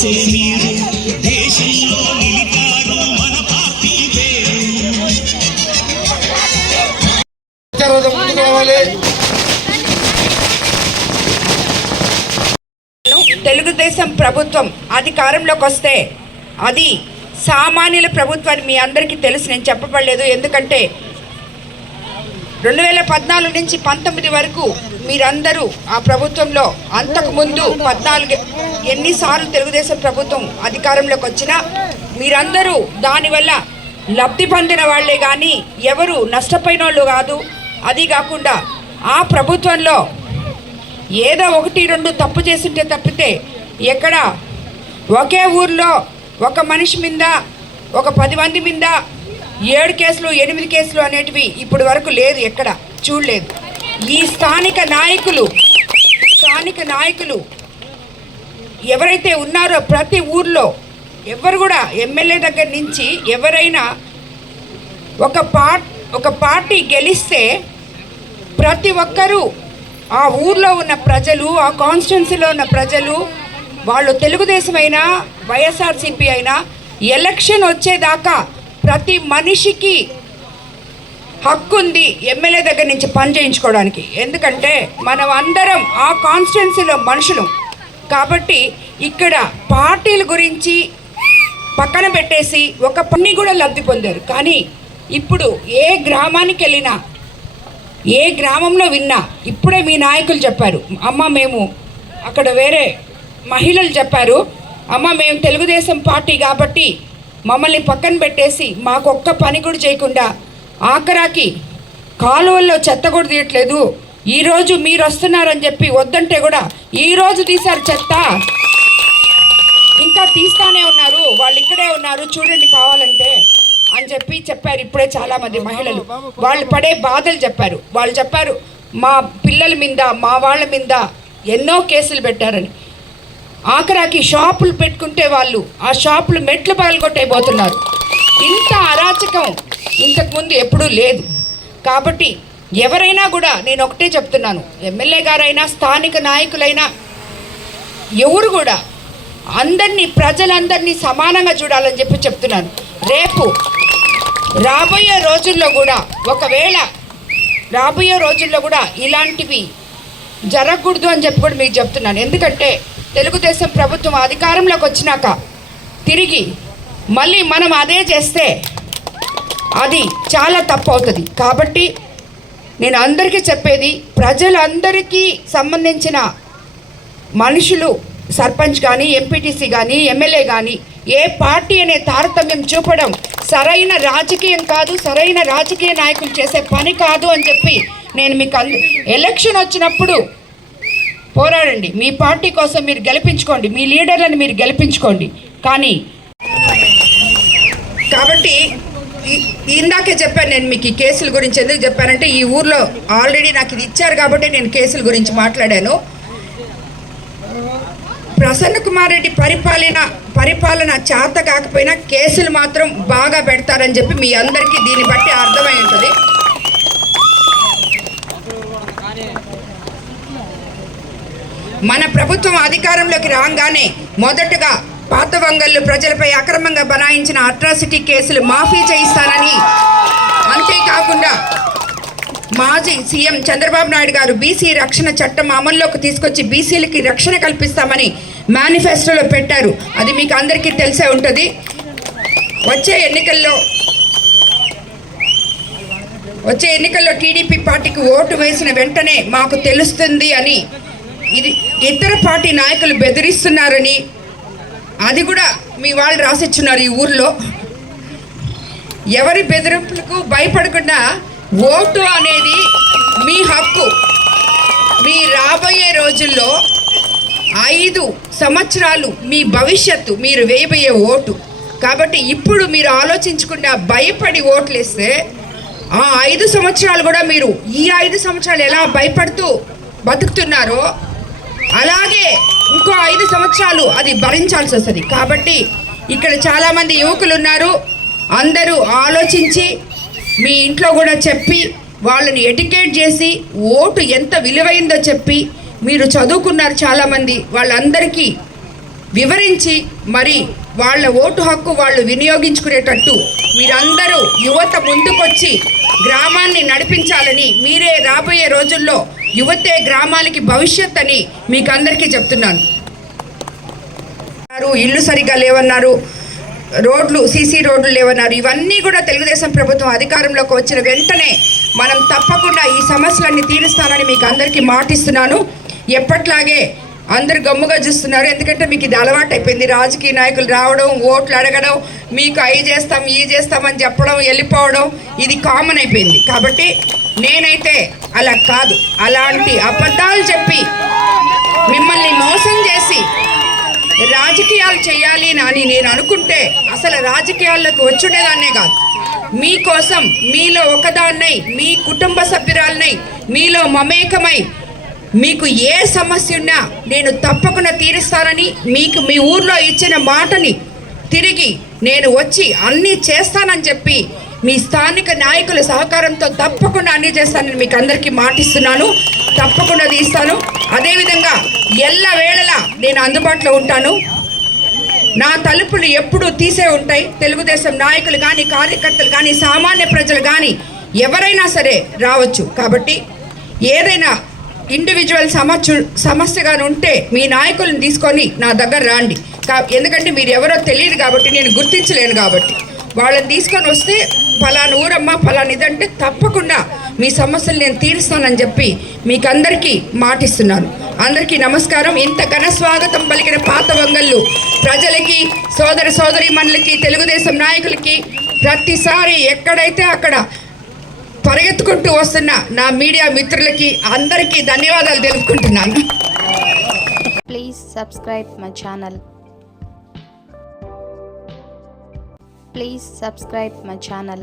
చేసే మీరు దేశంలో నిలిపారు మన పార్టీ తెలుగుదేశం ప్రభుత్వం అధికారంలోకి వస్తే అది సామాన్యుల ప్రభుత్వాన్ని మీ అందరికీ తెలుసు, నేను చెప్పబడలేదు. ఎందుకంటే 2014 నుంచి 19 వరకు మీరందరూ ఆ ప్రభుత్వంలో, అంతకుముందు 14 ఎన్నిసార్లు తెలుగుదేశం ప్రభుత్వం అధికారంలోకి వచ్చినా మీరందరూ దానివల్ల లబ్ధి పొందిన వాళ్లే కానీ ఎవరు నష్టపోయిన వాళ్ళు కాదు. అది కాకుండా ఆ ప్రభుత్వంలో ఏదో 1-2 తప్పు చేస్తుంటే తప్పితే ఎక్కడ ఒకే ఊర్లో ఒక మనిషి మీద ఒక 10 మంది మీద 7 కేసులు 8 కేసులు అనేటివి ఇప్పటి వరకు లేదు, ఎక్కడ చూడలేదు. ఈ స్థానిక నాయకులు ఎవరైతే ఉన్నారో ప్రతి ఊర్లో ఎవరు కూడా ఎమ్మెల్యే దగ్గర నుంచి ఎవరైనా ఒక పార్టీ గెలిస్తే ప్రతి ఒక్కరూ ఆ ఊర్లో ఉన్న ప్రజలు, ఆ కాన్స్టిట్యున్సీలో ఉన్న ప్రజలు, వాళ్ళు తెలుగుదేశం అయినా వైఎస్ఆర్సీపీ అయినా ఎలక్షన్ వచ్చేదాకా ప్రతి మనిషికి హక్కు ఉంది ఎమ్మెల్యే దగ్గర నుంచి పని చేయించుకోవడానికి. ఎందుకంటే మనం అందరం ఆ కాన్స్టిట్యున్సీలో మనుషులు కాబట్టి ఇక్కడ పార్టీల గురించి పక్కన పెట్టేసి ఒక పని కూడా లబ్ధి పొందారు. కానీ ఇప్పుడు ఏ గ్రామానికి వెళ్ళినా, ఏ గ్రామంలో విన్నా ఇప్పుడే మీ నాయకులు చెప్పారు, అమ్మ మేము అక్కడ వేరే మహిళలు చెప్పారు, అమ్మ మేము తెలుగుదేశం పార్టీ కాబట్టి మమ్మల్ని పక్కన పెట్టేసి మాకు ఒక్క పని కూడా చేయకుండా ఆఖరాకి కాలువల్లో చెత్త కూడా తీయట్లేదు, ఈరోజు మీరు వస్తున్నారని చెప్పి వద్దంటే కూడా ఈరోజు తీశారు చెత్త, ఇంకా తీస్తానే ఉన్నారు, వాళ్ళు ఇక్కడే ఉన్నారు చూడండి కావాలంటే అని చెప్పి చెప్పారు. ఇప్పుడే చాలామంది మహిళలు వాళ్ళు పడే బాధలు చెప్పారు. వాళ్ళు చెప్పారు మా పిల్లల మీద మా వాళ్ళ మీద ఎన్నో కేసులు పెట్టారని. ఆఖరాకి షాపులు పెట్టుకుంటే వాళ్ళు ఆ షాపులు మెట్లు పగలగొట్టైపోతున్నారు. ఇంత అరాచకం ఇంతకుముందు ఎప్పుడూ లేదు. కాబట్టి ఎవరైనా కూడా నేను ఒకటే చెప్తున్నాను, ఎమ్మెల్యే గారైనా స్థానిక నాయకులైనా ఎవరు కూడా ప్రజలందరినీ సమానంగా చూడాలని చెప్పి చెప్తున్నాను. రేపు రాబోయే రోజుల్లో కూడా ఇలాంటివి జరగకూడదు అని చెప్పి కూడా మీకు చెప్తున్నాను. ఎందుకంటే తెలుగుదేశం ప్రభుత్వం అధికారంలోకి వచ్చినాక తిరిగి మళ్ళీ మనం అదే చేస్తే అది చాలా తప్పు అవుతుంది. కాబట్టి నేను అందరికీ చెప్పేది, ప్రజలందరికీ సంబంధించిన మనుషులు సర్పంచ్ కానీ ఎంపీటీసీ కానీ ఎమ్మెల్యే కానీ ఏ పార్టీ అనే తారతమ్యం చూపడం సరైన రాజకీయం కాదు, సరైన రాజకీయ నాయకులు చేసే పని కాదు అని చెప్పి నేను మీకు ఎలక్షన్ వచ్చినప్పుడు పోరాడండి, మీ పార్టీ కోసం మీరు గెలిపించుకోండి, మీ లీడర్లను మీరు గెలిపించుకోండి. కాబట్టి ఇందాకే చెప్పాను నేను మీకు ఈ కేసుల గురించి. ఎందుకు చెప్పానంటే ఈ ఊర్లో ఆల్రెడీ నాకు ఇది ఇచ్చారు కాబట్టి నేను కేసుల గురించి మాట్లాడాను. ప్రసన్న కుమార్ రెడ్డి పరిపాలన చేత కాకపోయినా కేసులు మాత్రం బాగా పెడతారని చెప్పి మీ అందరికీ దీన్ని బట్టి అర్థమై ఉంటుంది. మన ప్రభుత్వం అధికారంలోకి రాగానే మొదటగా పాత వంగళ్ళు ప్రజలపై అక్రమంగా బనాయించిన అట్రాసిటీ కేసులు మాఫీ చేయిస్తానని, అంతేకాకుండా మాజీ సీఎం చంద్రబాబు నాయుడు గారు బీసీ రక్షణ చట్టం అమల్లోకి తీసుకొచ్చి బీసీలకి రక్షణ కల్పిస్తామని మేనిఫెస్టోలో పెట్టారు. అది మీకు అందరికీ తెలిసే ఉంటుంది. వచ్చే ఎన్నికల్లో టీడీపీ పార్టీకి ఓటు వేసిన వెంటనే మాకు తెలుస్తుంది అని ఇది ఇతర పార్టీ నాయకులు బెదిరిస్తున్నారని అది కూడా మీ వాళ్ళు రాసిచ్చున్నారు. ఈ ఊర్లో ఎవరి బెదిరింపులకు భయపడకుండా ఓటు అనేది మీ హక్కు. మీ రాబోయే రోజుల్లో 5 సంవత్సరాలు మీ భవిష్యత్తు, మీరు వేయబోయే ఓటు. కాబట్టి ఇప్పుడు మీరు ఆలోచించకుండా భయపడి ఓట్లు వేస్తే ఆ 5 సంవత్సరాలు కూడా మీరు ఈ 5 సంవత్సరాలు ఎలా భయపడుతూ బతుకుతున్నారో అలాగే ఇంకో 5 సంవత్సరాలు అది భరించాల్సి వస్తుంది. కాబట్టి ఇక్కడ చాలామంది యువకులు ఉన్నారు, అందరూ ఆలోచించి మీ ఇంట్లో కూడా చెప్పి వాళ్ళని ఎడ్యుకేట్ చేసి ఓటు ఎంత విలువైందో చెప్పి, మీరు చదువుకున్నారు చాలామంది, వాళ్ళందరికీ వివరించి మరి వాళ్ళ ఓటు హక్కు వాళ్ళు వినియోగించుకునేటట్టు మీరందరూ యువత ముందుకొచ్చి గ్రామాన్ని నడిపించాలని, మీరే రాబోయే రోజుల్లో యువతే గ్రామాలకి భవిష్యత్ అని మీకు అందరికీ చెప్తున్నాను. ఇల్లు సరిగ్గా లేవన్నారు, రోడ్లు సీసీ రోడ్లు లేవన్నారు. ఇవన్నీ కూడా తెలుగుదేశం ప్రభుత్వం అధికారంలోకి వచ్చిన వెంటనే మనం తప్పకుండా ఈ సమస్యలన్నీ తీరుస్తానని మీకు అందరికీ మాటిస్తున్నాను. ఎప్పట్లాగే అందరు గమ్ముగా చూస్తున్నారు, ఎందుకంటే మీకు ఇది అలవాటు అయిపోయింది. రాజకీయ నాయకులు రావడం, ఓట్లు అడగడం, మీకు అవి చేస్తాం ఈ చేస్తామని చెప్పడం, వెళ్ళిపోవడం, ఇది కామన్ అయిపోయింది. కాబట్టి నేనైతే అలా కాదు, అలాంటి అబద్ధాలు చెప్పి మిమ్మల్ని మోసం చేసి రాజకీయాలు చేయాలి అని నేను అనుకుంటే అసలు రాజకీయాల్లోకి వచ్చుండేదాన్నే కాదు. మీకోసం, మీలో ఒకదాన్నై, మీ కుటుంబ సభ్యురాలనై, మీలో మమేకమై మీకు ఏ సమస్య ఉన్నా నేను తప్పకుండా తీరుస్తానని, మీకు మీ ఊర్లో ఇచ్చిన మాటని తిరిగి నేను వచ్చి అన్నీ చేస్తానని చెప్పి మీ స్థానిక నాయకుల సహకారంతో తప్పకుండా అన్నీ చేస్తానని మీకు అందరికీ మాటిస్తున్నాను. తప్పకుండా తీస్తాను. అదేవిధంగా ఎల్లవేళలా నేను అందుబాటులో ఉంటాను. నా తలుపులు ఎప్పుడూ తీసే ఉంటాయి. తెలుగుదేశం నాయకులు కానీ, కార్యకర్తలు కానీ, సామాన్య ప్రజలు కానీ ఎవరైనా సరే రావచ్చు. కాబట్టి ఏదైనా ఇండివిజువల్ సమస్యగా ఉంటే మీ నాయకులను తీసుకొని నా దగ్గర రాండి. ఎందుకంటే మీరు ఎవరో తెలియదు కాబట్టి, నేను గుర్తించలేను కాబట్టి, వాళ్ళని తీసుకొని వస్తే ఫలానా ఊరమ్మ ఫలానా ఇదంటే తప్పకుండా మీ సమస్యలు నేను తీరుస్తానని చెప్పి మీకు అందరికీ మాటిస్తున్నాను. అందరికీ నమస్కారం. ఇంత ఘన స్వాగతం పలికిన పాత వంగళ్ళు ప్రజలకి, సోదర సోదరీమణులకి, తెలుగుదేశం నాయకులకి, ప్రతిసారి ఎక్కడైతే అక్కడ పరిగెత్తుకుంటూ వస్తున్న నా మీడియా మిత్రులకి అందరికీ ధన్యవాదాలు తెలుపుకుంటున్నాను. Please subscribe my channel. Please subscribe my channel.